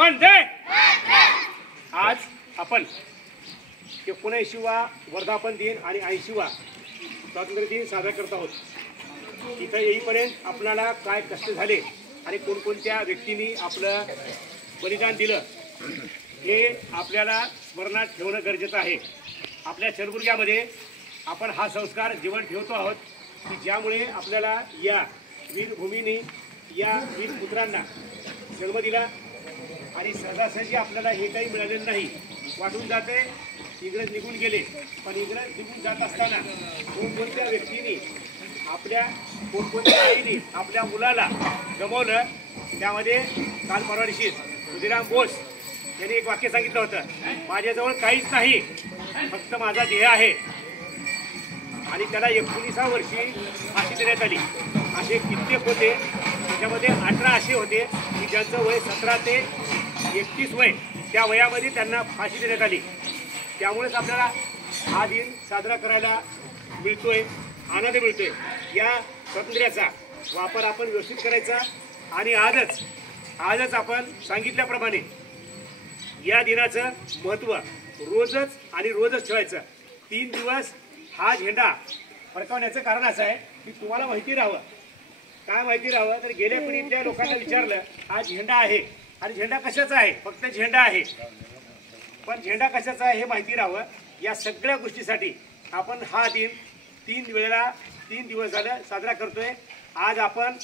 वंदे। आज आपण 19वा वर्धापन दिन आणि 80वा स्वातंत्र्य दिन साजरा करत आहोत। इथं येईपर्यंत आपल्याला काय कष्ट झाले आणि कोणकोणत्या व्यक्तींनी आपलं बलिदान दिलं हे आपल्याला स्मरणात ठेवणं गरजेचं आहे। आपल्या चलबुर्ग्यामध्ये आपण हा संस्कार जीवन ठेवतो आहोत की ज्यामुळे आपल्याला या वीरभूमीने या वीर पुत्रांना जन्म दिला आणि सहजासहजी आपल्याला हे काही मिळालेलं नाही। वाटून जाते इंग्रज निघून गेले, पण इंग्रज निघून जात असताना कोणकोणत्या व्यक्तींनी आपल्या कोणकोणत्या आईने आपल्या मुलाला गमावलं। त्यामध्ये काल परवा दिवशी खुदिराम बोस यांनी एक वाक्य सांगितलं होतं, माझ्याजवळ काहीच नाही, फक्त माझा ध्येय आहे। आणि त्याला 19व्या वर्षी फाशी देण्यात आली। असे कित्येक होते, त्याच्यामध्ये 18 असे होते की ज्यांचं वय 17 ते 31 वय, त्या वयामध्ये त्यांना फाशी देण्यात आली। त्यामुळेच आपल्याला हा दिन साजरा करायला मिळतोय, आनंद मिळतोय। या स्वातंत्र्याचा वापर आपण व्यवस्थित करायचा आणि आजच आपण सांगितल्याप्रमाणे या दिनाचं महत्त्व रोजच ठेवायचं। 3 दिवस हा झेंडा फडकवण्याचं कारण असं आहे की तुम्हाला माहिती राहावं। काय माहिती राहावं तर गेल्या पिढीतल्या लोकांना विचारलं हा झेंडा आहे आणि झेंडा कशाचा आहे, फक्त झेंडा आहे, पण झेंडा कशाचा आहे हे माहिती राहावं। या सगळ्या गोष्टीसाठी आपण हा दिन 3 दिवस झालं साजरा करतोय। आज आपण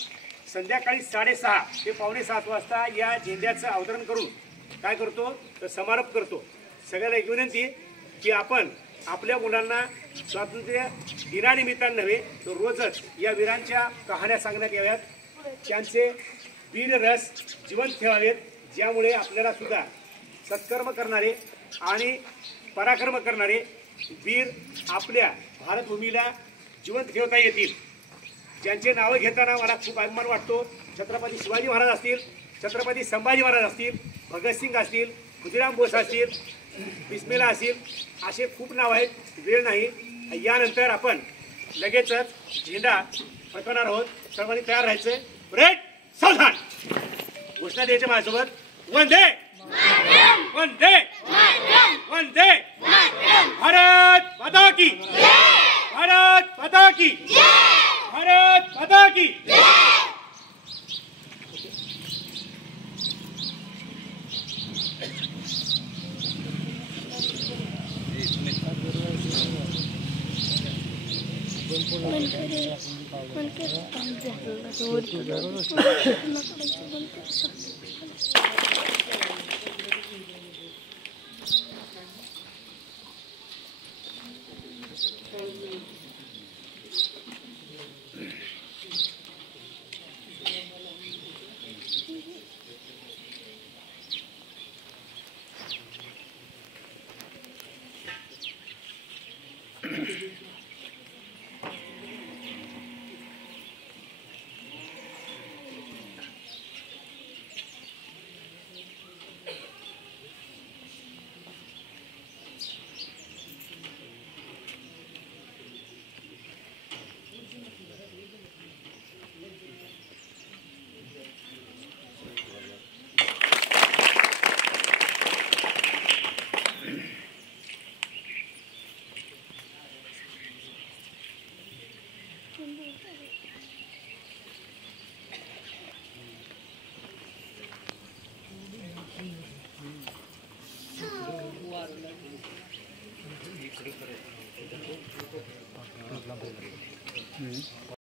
संध्याकाळी 6:30 ते 6:45 वाजता या झेंड्याचं अवतरण करून काय करतो तर समारोप करतो। सगळ्याला एक विनंती की आपण आपल्या मुलांना स्वातंत्र्य दिनानिमित्तानं नव्हे तर रोजच या वीरांच्या कहाण्या सांगण्यात याव्यात, त्यांचे वीर रस जिवंत ठेवावेत, ज्यामुळे आपल्याला सुद्धा सत्कर्म करणारे आणि पराक्रम करणारे वीर आपल्या भारतभूमीला जिवंत ठेवता येतील। ज्यांचे नावं घेताना मला खूप अभिमान वाटतो। छत्रपती शिवाजी महाराज असतील, छत्रपती संभाजी महाराज असतील, भगतसिंग असतील, खुदिराम बोस असतील, बिस्मिल्ला असतील, असे खूप नाव आहेत, वेळ नाही। यानंतर आपण लगेचच झेंडा फडकवणार आहोत। सर्वांनी तयार राहायचं। रेड सावधान, घोषणा द्यायची माझ्यासोबत, वंदे वंदे वंदे, भारत माता की, भारत माता की, भारत माता की।